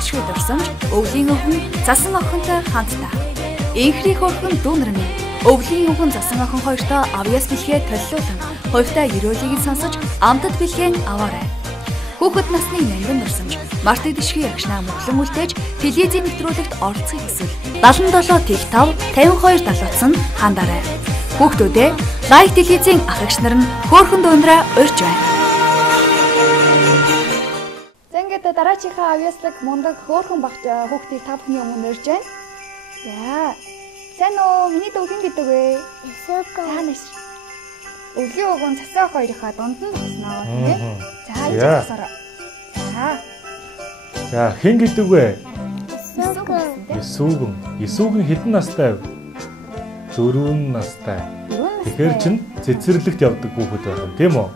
мартагдшгүй дурсамж өвлийн өвгөн засан охинтой хамтдаа. Инхрийн хөрхөн дүүнэр минь өвлийн өвгөн засан охин хоёртой авьяас бэлгээ толиулан хувьтай ерөөлийг сонсож амтд бэлгээн аваарай. Хүүхэд насны нандин дурсамж мартагдшгүй агшнаа мөглөн үлдээж телевизийн нэвтрүүлэгт оролцохыг хүсвэл 77 тэг 5 52 70 хандаарай. Хүүхдүүдээ лайк телевизийн ах эгч нар нь хөөрхөн дуундраа урьж байна. За ингээд дараачихаа авьяаслаг мундаг хөөрхөн багт хүүхдийг та бүхний өмнө урьж байна. За. Сайн уу? Миний дүү хэн гэдэг вэ? Таанаш. Өвлийн өвгөн цасаа хоёрынхаа дунд нь тосноо тийм. За яасараа. За хэн гэдэг вэ? Эсүүгэн. Эсүүгэн хэдэн настай вэ? 4 настай. Тэгэхээр чин цэцэрлэгт явдаг хүүхэд байх юм тийм үү?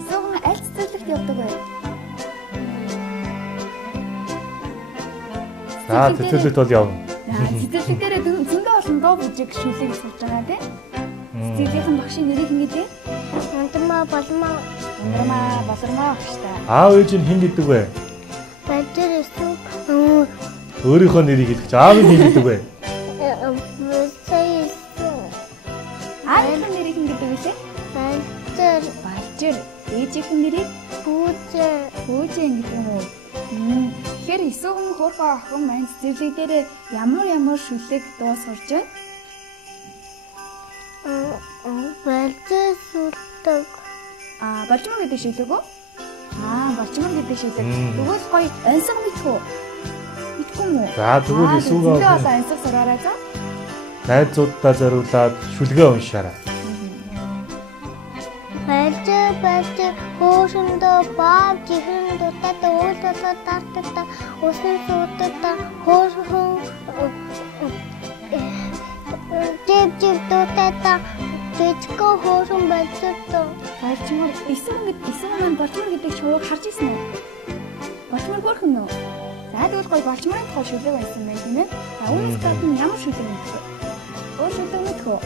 Эсүүгэн аль цэцэрлэгт явдаг вэ? За цэцэрлэгт бол явна. Цэцэрлэг дээр зөндөө олон доо бүжиг шүлэг сууж байгаа тийм. Цэцэрлэгэн багшийн нэрийг хэн гэдэг? Мандамаа болормоо гэжтэй. Аав ээж нь хэн гэдэг вэ? Бажир эсүүг. Өөрийнхөө нэрийг хэлчих. Аав нь хэн гэдэг вэ? Аавын нэрийг хэн гэдэг вэ? Бажир. Ээжийн нэрийг Пүүжэн гэдэг юм уу? Тэгэхээр эсүүгэн хөөрхөн охин маань цэцэрлэг дээр ямар шүлэг дуу сурж байна? Бажир сүлдэг. Болжмор гэдэг шүлэг үү? Болжмор гэдэг шүлэг. Тэгвэл гоё ансаг мэдхүү. Мэдгүй юм уу? За тэгвэл эсүүгээ бол ансаг сураарай за. Найзуудаа зориулаад шүлгээ уншаарай. Бажир хөөрхөндөө баав чихэн дутаад уулзаад тартаа усан суудаа хөөрхөн жив дутаад дэжгөө хөөрхөн бажирдаа. Болжмор эсүүгэн болжмор гэдэг шууг харж ирсэн үү? Болжмор хөөрхөн үү? За тэгвэл гоё болжморын тухай шүлэг байсан байх тийм ээ. Үүнээс гадна ямар шүлэг мэдэх вэ? Өөр шүлэг мэдэх үү?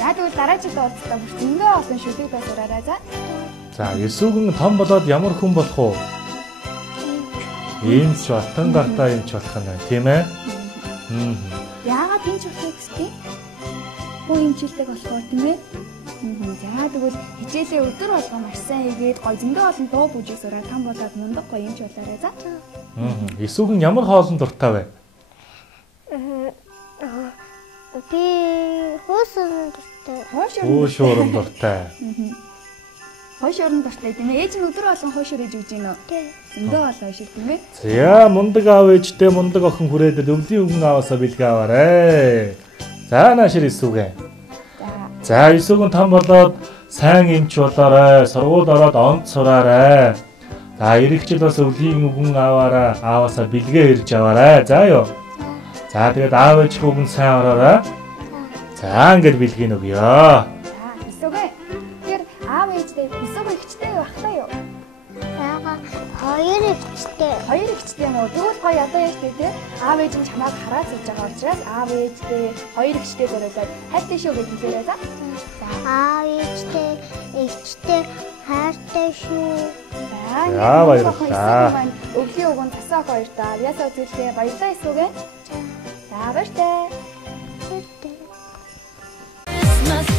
За тэгвэл дараагийн уулзалтаа бүр зөндөө олон шүлэг дасараа за. За эсүүгэн том болоод ямар хүн болох вэ? Иймч алтан гартаа юмч болох нь байна тийм ээ? Яагаад энэ ч болохыг хүсдэг? Хөө имчилдэг болохоор тийм ээ? За тэгвэл хичээлийн өдөр болгон маш сайн хийгээд гоё зөндөө олон дуу бүжиг сураад том болоод мундаг гоё юмч болоорой за. Эсүүгэн ямар хоолн дуртай вэ? Би хөөсөн дуртай. Хөөшөөрөн дуртай. Хөөшөөрөн дуртай тийм ээ. Ээж нь өдөр болгон хөөшөөр ээж үж гинөө. Зөндөө олон шиг тийм ээ. За мундаг аав ээжтэй мундаг охин хүрээд өвлийн өвгөн аваасаа бэлгээ аваарэ. За наашир эсүүгэн. За эсүүгэн том болоод сайн эмч болоорой. Сургууль ороод онц сураарай. За ирэх жил бас өвлийн өвгөн аваасаа бэлгээ ирж аваарай. За ёо. За тэгээд аав ээж хүүхэн сайн ороорой. За ингээд бэлгийн өгье. За эсүүгэн. Тэр аав ээжтэй эсүүгэн ихчтэй багтаа юу? Хоёр ихчтэй. Хоёр ихчтэй юм уу? Тэгвэл гоё одоо яаштай те. Аав ээж нь чамайг хараад сууж байгаа учраас аав ээжтэй хоёр ихчтэй зориулаад хайртай шүү гэж хэлээрэй за. Аав ээжтэй ихчтэй хайртай шүү. За баярлалаа. Өвлийн өвгөн тасаа хоёртаа ясаа үзүүлээ баярлалаа эсүүгэн. За баяртай.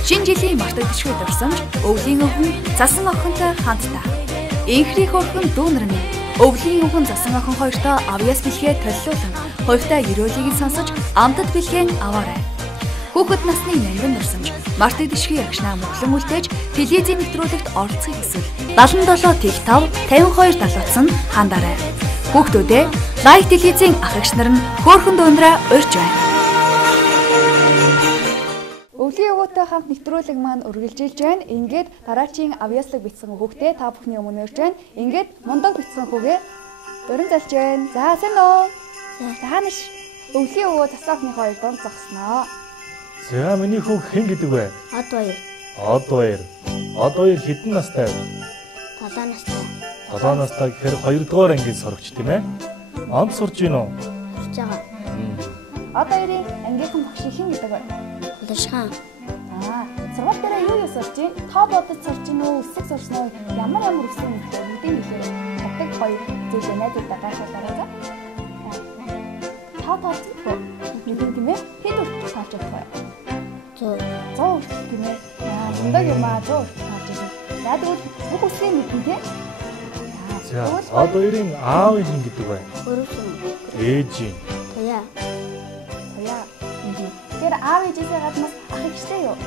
Шинэ жилийн мартагдшгүй дурсамж өвлийн өвгөн засан охинтой хамтдаа. Инхрийн хөрхөн дүүнэр минь өвлийн өвгөн засан охин хоёртой авьяас бэлгээ толиулан хувьтай ерөөлийг сонсож амтд бэлгээн аваарай. Хүүхэд насны нандин дурсамж мартагдшгүй агшнаа мөглөн үлдээж телевизийн нэвтрүүлэгт оролцохыг хүсвэл 77 тэг 5 52 70 хандаарай. Хүүхдүүдээ лайк телевизийн ах эгч нар нь хөөрхөн дуундраа урьж байна. Өвлийн өвгөнтэй хамт нэвтрүүлэг маань үргэлжилж байна. Ингээд дараагийн авьяаслаг битсэн хүүхдээ та бүхний өмнө урьж байна. Ингээд мундаг битсэн хүүгээ уран залж байна. За сайн уу? Таанаш өвлийн өвгөө тасаахны хоёр дунд зогсноо. За миний хүүг хэн гэдэг вэ? Од баяр хэдэн настай вэ? 7 настай. 7 настай гэхээр 2 дугаар ангийн сурагч тийм ээ? Онд сурж гин үү? Сурж байгаа. Од баярын ангийнхан багш хэн гэдэг вэ? Лушхан. Сургууль дээр юу сурч байна? Та бодож сурч гин үү? Өсөг сурсан уу? Ямар өсөг юм бэ? Үдийн хэлээ. Тавдаг гоё. үзүүлээ найзуудаа гайхуулаарай за. Тав тооцох. Мэдэн тийм ээ. Хэд үртэл тоолж чадах вэ? 100. 100 үртэл тийм ээ. Мундаг юм аа 100 үртэл тоолж байна. За тэгвэл бүх үсгээ мэдэн тийм. За одоо хоёрын аавын хин гэдэг бай. Өрөвсөн. Ээжийн. Туяа. Тэр аав ээжээсээ гаднаас ах ихтэй юу?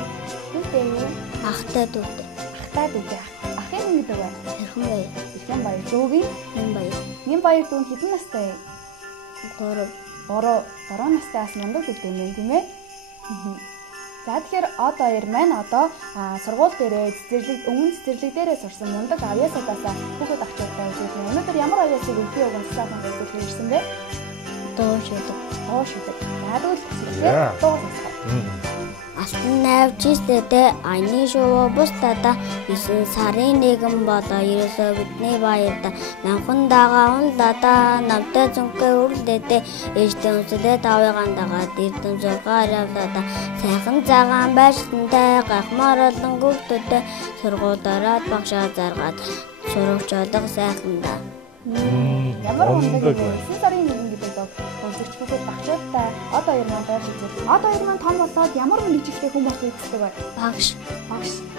Дүүтэй юу? Ахтай дүүтэй. Ахтай дүүтэй. Ахын хин гэдэг бай. Хэрхэн бай? Ирхэн баяр. Дүүгийн Хэн бай? Нин баяр дүү хэдэн настай? 3. 3 настайас мундаг дүүтэй юм тийм ээ. За тэгэхээр одоо хоёр маань одоо сургууль дээрээ өмнө цэцэрлэг дээрээ сурсан мундаг авьяасаадаасаа хүүхэд ахчуудаа үзүүлээ. Өнөөдөр ямар авьяасыг өвлийн уган цаахан үзүүлэх ирсэн бэ? Дуу шидэг. Дуу шидэг. За тэгвэл хэлээ. Дуу сонсгоо. Алтан найвчистэдэ аяны шувуу бустада 9 сарын 1 болоо ерөөсөө бидний баярда намхан дагаа унлада намтай зүнхээ үрлээдэ ээжтэй үнсэлээ давыгаан дагаа дэрдэн зургаар явлада сайхан цагаан байшинтай гахмаар олон гүртөдэ сургуулаараа багшаа заргаад сурагчолог сайхандаа. Ямар мундаг юм. 9 сарын 1 гэдэг үзэгч хүүхэд багчуудтай одоо хоёр маань дайрч үзээ. Одоо хоёр маань том болоод ямар мэрэгчлээ хүн болох үздэг вэ? Багш.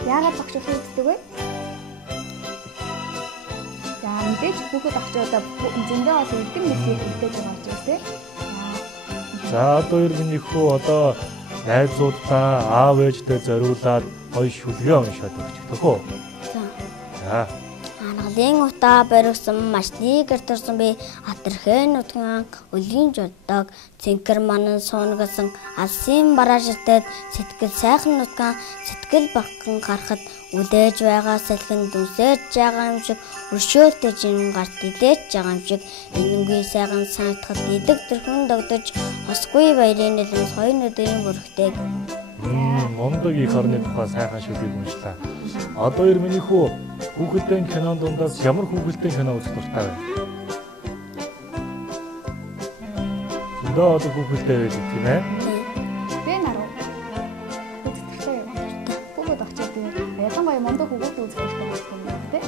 Яагаад багш болох үздэг вэ? За мэдээж хүүхэд багчуудаа зөндөө олон эдгэн мэдлэг хэрэгтэй байгаа учраас тийм. За одоо хоёр миний хүү одоо найзуудаа аав ээжтэй зориулаад гоё шүлгээ уншаад өгч төхөө. За. Анагалын утаа баригсан машныг гэртэрсэн би атархэн нутгаан өлийн жоддог цэнкэр манан суунагсан алсын бараажтай сэтгэл сайхан нутгаан сэтгэл багхан гарахад үлээж байгаа салхин дүнсэж байгаа юм шиг өршөөлтэй жин гарт идэж байгаа юм шиг энэнгийн сайхан санагдахад идэг төрхөн догдож хосгүй баярын нэлмс хоёр нүдийн бүрхтэйг Мундаг их орны тухай сайхан шүлгийг уншлаа. Одоо хоёр миний хүү хүүхдийн кинон дундаас ямар хүүхдийн кино үзэх дуртай вэ? Зөндөө одоо хүүхдтэй байдаг тийм ээ? Би наруу. Үзэхтэй юм. Хүүхэд очоод тийм ялангуяа мундаг хүүхэд үзэх дуртай юм тийм.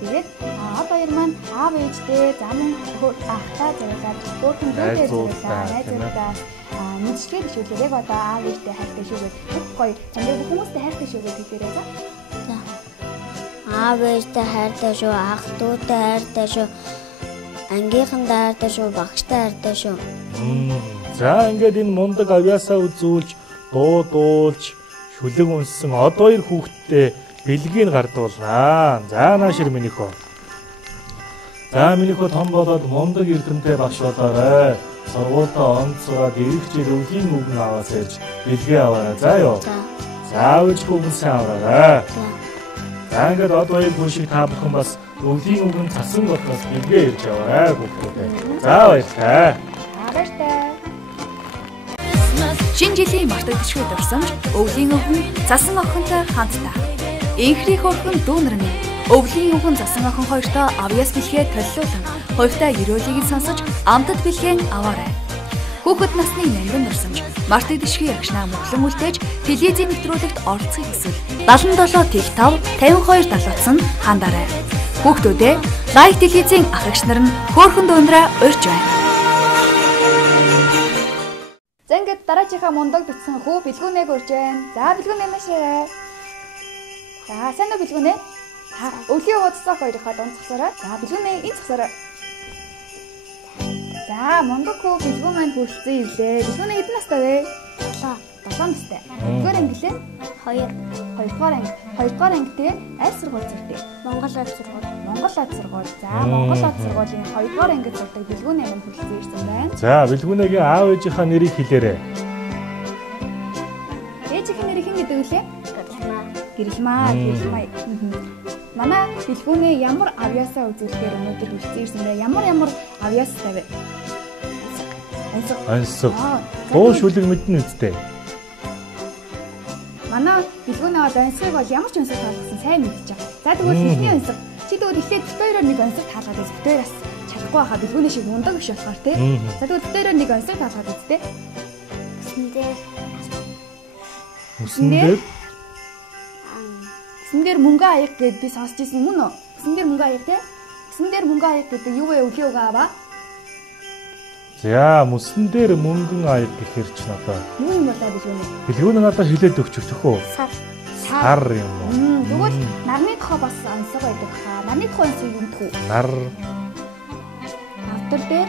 Тэгээд одоо хоёр маань аав ээжтэй замун ахтай зориулаад өөрхөн дүүтэй зориулаад найзуудаа мэдшгээ бишүүлээ. Яг одоо аав ээжтэй хайртай шүүгээд бүх гоё чамд хүмүүстэй хайртай шүүгээд хэлээрэй за. Аав ээжтэй хайртай шүү, ах дүүтэй хайртай шүү, ангийнхандаа хайртай шүү, багштай хайртай шүү. За ингээд энэ мундаг авьяасаа үзүүлж, дуулж, шүлэг унссан одоо хоёр хүүхэдтэй бэлгийг гардуулнаа. За наашир миний хөө. За миний хөө том болоод мундаг эрдэмтэй багш болоорой. Сургуультаа онцгоод ирэх жил өвлийн үгэн аваас ирж бэлгээ аваарай. За ёо. За өвч хүүхэн сайн аваарай. За ингээд одоо хоёр хүн шиг та бүхэн бас өвлийн үгэн цасан болохоос бэлгээ ирж аваарай хүүхдүүдээ. За баярлалаа. Баяртай. Шинэ жилийн мартагдчихгүй дурсамж өвлийн өвгөн засан охинтой хамтдаа. Инхрийн хөрхөн дүүнэр минь өвлийн өвгөн засан охин хоёртой авьяас бэлгээ төлөвлөлөн хоёртой ерөөлийг сонсож амтд бэлгээн аваарай. Хүүхэд насны нандин дурсамж мартагдчихгүй агшнаа мөглөн үлдээж телевизийн нэвтрүүлэгт оролцохыг хүсвэл 77 Тэл 5 52 70 хандаарай. Хүүхдүүдээ лайв телевизийн ах эгч нар нь хөөрхөн дүүнрээ урьж байна. За ингээд дараачихаа мундаг битсэн хүү бэлгүүнээг урьж байна. За бэлгүүнээ машаарай. За сайн уу бэлгүүнээ? Өвлийн уудсаах хоёрынхаа дунд цогсороо. За бэлгүүнээ энэ цогсороо. За мундаг хүү бэлгүүн маань хүрсэн ивлээ. Бэлгүүнээ хэдэн настай вэ? 7 настай. Гэр ангилээ? 2 дугаар анги тэгээ аль сургууль зэрэг? Монгол аль сургууль. За Монгол аль сургуулийн 2 дугаар ангид сурдаг бэлгүүнээ маань хүрсэн ирсэн байна. За бэлгүүнээгийн аав ээжийнхаа нэрийг хэлээрэй. Ээжийнхээ нэрийг хэн гэдэг вүлээ? Гэрэлмаа. Манай бэлгүүнээ ямар авьяасаа үзүүлэхээр өнөөдөр хүрсэн ирсэн бэ? Ямар авьяастай вэ? Ансаг. Дуу шүлэг мэднэ үстэй. Манай бэлгүүнээ одоо ансгийг бол ямар ч ансаг таалгасан сайн мэдчихэж байгаа. За тэгвэл эхний ансаг. Чи тэгвэл эхлээд бүтээрээр нэг ансаг таалгаад байж бүтээрээс чадахгүй байхаа бэлгүүнээ шиг мундаг биш болохоор тий. За тэгвэл бүтээрээр нэг ансаг таалгаад үзтээ. Үсэн дээр мөнгө аяг гэд би сонсч ирсэн мөн үү? Үсэн дээр мөнгө аяг тий? Мөсөн дээр мөнгө аяг гэдэг юу вэ? Өвлийн үг аваа. За мөсөн дээр мөнгөн аяг гэхэр чинь одоо Юу юм болоо билгүүнэ? билгүүн надад хэлээд өгч төхөө. Сар юм уу? Тэгвэл нарны тухай бас онцлог байдаг хаа. Нарны тухай онцлог юм тхүү. Нар Автар дээр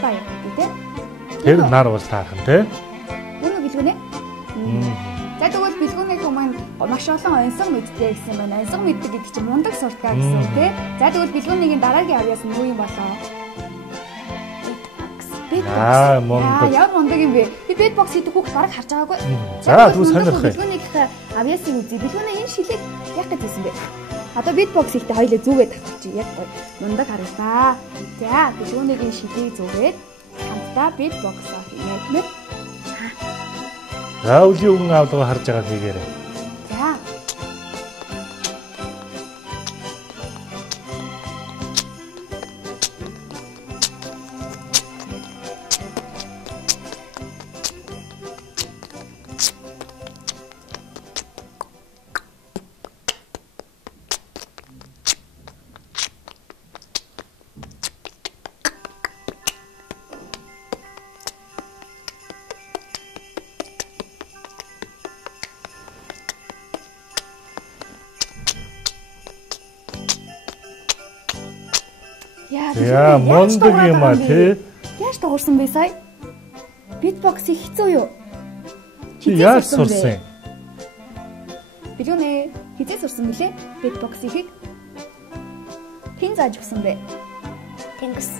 таа юм тий. тэр нар бол таахан тий. Үнэ билгүүнэ? За тэгвэл билгүүнийх маань маш олон онцлог мэддэг гэсэн байна. Онцлог мэддэг гэдэг чинь мундаг суртгаа гэсэн үг тий. За тэгвэл билгүүнийгийн дараагийн авьяас нь юу юм болоо? Мундаг. Яа мундаг юм бэ? Би битбокс хийдэг хүүхд бараг харж байгаагүй. За тэгвэл сонирх. Билгүүнийхээ авьяасыг үзье. Билгүүнээ энэ шилийг яг гэсэн бэ? Одоо битбокс хийхдээ хоёлаа зүгээд тавчих. Яг гоё. Мундаг харагдаа. За билгүүнийгийн шилийг зүгээд хамтдаа битбоксоо хийнэ. За өвлийн үгэн авалгаа харж байгаа хийгээрэй. За. Яа мундаг юм а тий. Яаж дуурсан бэ сая? Битбокс их хэцүү юу? Чи яаж сурсан? Билгүүнээ хизээ сурсан мөлий? Битбокс ихийг хин зааж өгсөн бэ? Тэнгис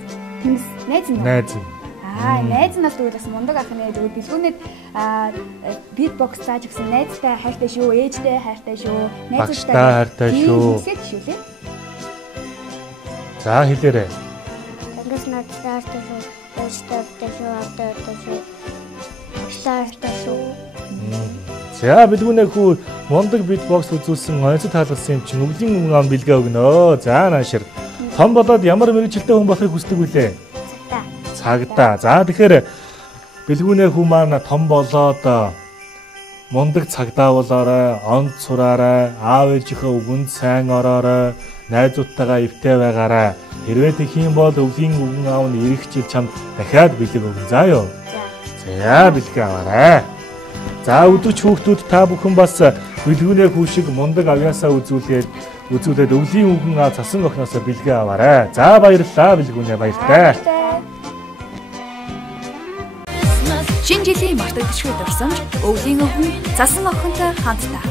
найз нь. Найз нь. Найз нас тэгвэл бас мундаг ах нэ. Тэгвэл билгүүнэд битбокс зааж өгсөн найзтай хайртай шүү, ээжтэй хайртай шүү, найзтай хайртай шүү. Хэсэг шүү лээ. За хэлээрэй. Тэнгис надтай хайртай шүү, ээжтэй хайртай шүү, автай хайртай шүү. Хайртай шүү. За билгүүнээ хүү мундаг битбокс үзүүлсэн онцгой таалгалсан юм чинь өвлийн үгэн ам бэлгээ өгнө. За наашир. Том болоод ямар мэрэгчлээ хүн болохыг хүсдэг вүлээ? Цагдаа. За тэгэхээр билгүүнээ хүү маань том болоод мундаг цагдаа болоорой, онц сураарай, аав ээжийнхээ үгэнд сайн ороорой, найзуудтайгаа эвтэй байгаарай. Хэрвээ тэх юм бол өвлийн үгэн аав нь ирэх жил чамд дахиад бэлэг өгнө. За юу? За бэлэг аваарай. За өдөрч хүүхдүүд та бүхэн бас билгүүнээ хүү шиг мундаг авьяасаа үзүүлээд өвлийн үгэн аав цасан охноосоо бэлгээ аваарай. За баярлалаа билгүүнээ баяртай. Шинэ жилийн мартагдшгүй дурсамж өвлийн өвгөн цасан охинтой хамтдаа.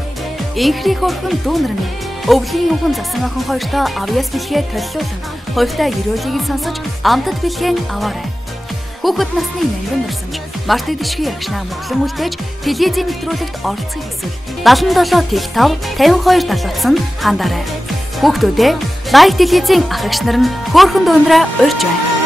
Инхрийн хөрхөн дүүнэр нь өвлийн өвгөн цасан охин хоёртой авьяас бэлгээ төлөвлөлөн хоёртой ерөөлийг сонсож амтд бэлгээн аваарай. Хүүхэд насны нандин дурсамж мартагдшгүй агшнаа мөглөн үлдээж телевизийн нэвтрүүлэгт оролцохыг хүсвэл 77 Т5 52 70-ц нь хандаарай. Хүүхдүүдээ лайв телевизийн ах эгч нар нь хөөрхөн дүүнрээ урьж байна.